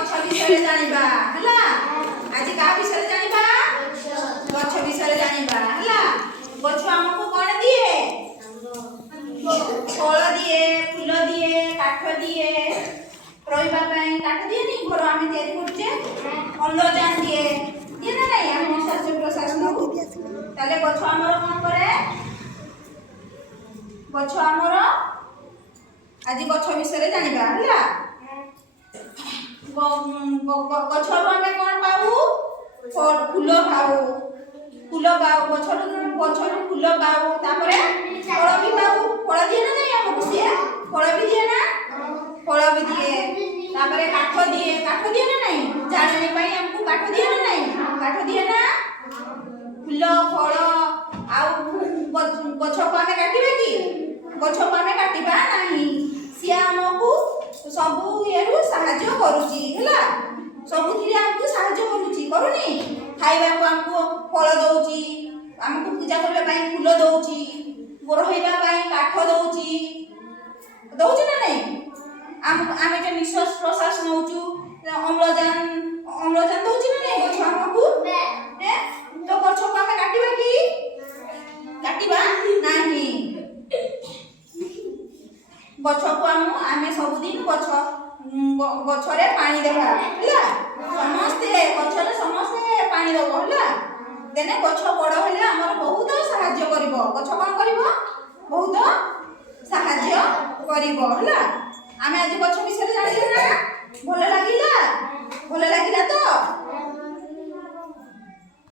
ଗଛ ବିଷୟରେ ଜାଣିବା ହେଲା। ଆଜି କାହା ବିଷୟରେ ଜାଣିବା? ଗଛ ବିଷୟରେ ଜାଣିବା ହେଲା। ଗଛ ଆମକୁ କ'ଣ ଦିଏ? ଫଳ ଦିଏ, ଫୁଲ ଦିଏ, କାଠ ଦିଏ। ରହିବା ପାଇଁ କାଠ ଦିଏନି, ଘର ଆମେ ତିଆରି କରୁଛେ। ଅମ୍ଳଜାନ ଦିଏ, ଦିଏ ନା ନାହିଁ? ଆମ ନିଶ୍ୱାସ ପ୍ରଶ୍ୱାସ ନଉ। ତାହେଲେ ଗଛ ଆମର କ'ଣ କରେ? ଗଛ ଆମର ଆଜି ଗଛ ବିଷୟରେ ଜାଣିବା ହେଲା। ଗଛରୁ ଆମେ କ'ଣ ପାଉ? ଫୁଲ ଖାଉ, ଫୁଲ ପାଉ ଗଛରୁ ଫୁଲ ପାଉ। ତାପରେ ଫଳ ବି ପାଉ। ଫଳ ଦିଏ ନା ନାହିଁ ଆମକୁ? ସିଏ ଫଳ ବି ଦିଏ ନା? ଫଳ ବି ଦିଏ। ତାପରେ କାଠ ଦିଏ, କାଠ ଦିଏ ନା ନାହିଁ? ଜାଳେଣୀ ପାଇଁ ଆମକୁ କାଠ ଦିଏ ନା ନାହିଁ? କାଠ ଦିଏ ନା? ଫୁଲ ଫଳ ଆଉ ଗଛକୁ ଆମେ କାଟିବା କି? ଗଛକୁ ଆମେ କାଟିବା ନାହିଁ। ସିଏ ଆମକୁ ସବୁ ଇଏରୁ ସାହାଯ୍ୟ କରୁଛି ହେଲା। ସବୁଥିରେ ଆମକୁ ସାହାଯ୍ୟ କରୁଛି, କରୁନି? ଖାଇବାକୁ ଆମକୁ ଫଳ ଦଉଛି, ଆମକୁ ପୂଜା କରିବା ପାଇଁ ଫୁଲ ଦଉଛି, ରହିବା ପାଇଁ କାଠ ଦଉଛି, ଦଉଛି ନା ନାହିଁ? ଆମେ ଯେ ନିଶ୍ୱାସ ପ୍ରଶ୍ୱାସ ନଉଛୁ, ଅମ୍ଳଜାନ ଦଉଛି ନା ନାହିଁ ଗଛ ଆମକୁ? ତ ଗଛକୁ ଆମେ କାଟିବା କି? କାଟିବା ନାହିଁ। ଗଛକୁ ଆମେ ସବୁଦିନ ଗଛରେ ପାଣି ଦେବା ହେଲା। ଗଛରେ ସମସ୍ତେ ପାଣି ଦେବ ହେଲା। ଦେନେ ଗଛ ବଡ଼ ହେଲେ ଆମର ବହୁତ ସାହାଯ୍ୟ କରିବ। ଗଛ କ'ଣ କରିବ? ବହୁତ ସାହାଯ୍ୟ କରିବ ହେଲା। ଆମେ ଆଜି ଗଛ ବିଷୟରେ ଜାଣିଲେ ନା? ଭଲ ଲାଗିଲା? ଭଲ ଲାଗିଲା ତ?